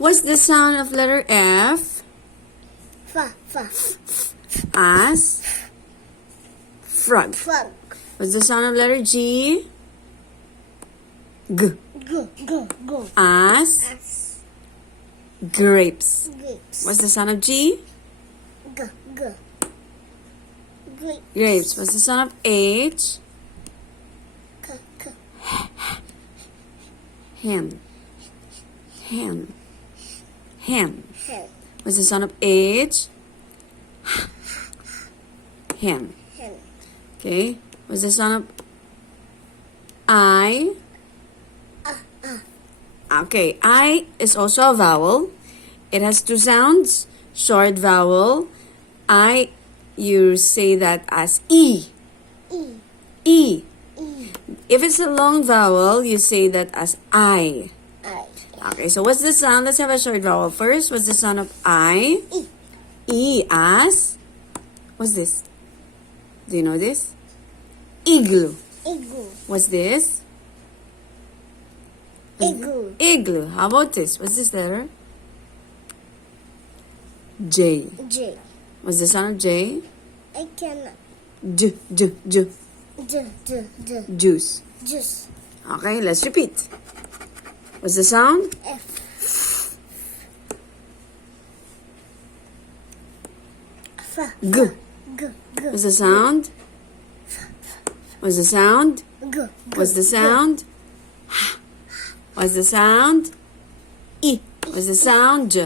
What's the sound of letter F? As frog. Frog. What's the sound of letter G? G. Go. As As grapes. grapes. What's the sound of G? G. Grapes. Grapes. What's the sound of H? K. Hen. Hen. Hen. Hen. What's the sound of H? Hen. Hen. Okay. What's the sound of I? Okay. I is also a vowel. It has two sounds. Short vowel. I, you say that as E. E. E. E. If it's a long vowel, you say that as I. I. Okay, so what's the sound? Let's have a short vowel first. What's the sound of I? E. E as? What's this? Do you know this? Igloo. Igloo. What's this? Igloo. Igloo. How about this? What's this letter? J. J. What's the sound of J? I cannot. J. Juice. Juice. Okay, let's repeat. What's the sound? F. G. G. What's the sound? What's the sound? G. What's the sound? What's the sound? E. What's the sound? J.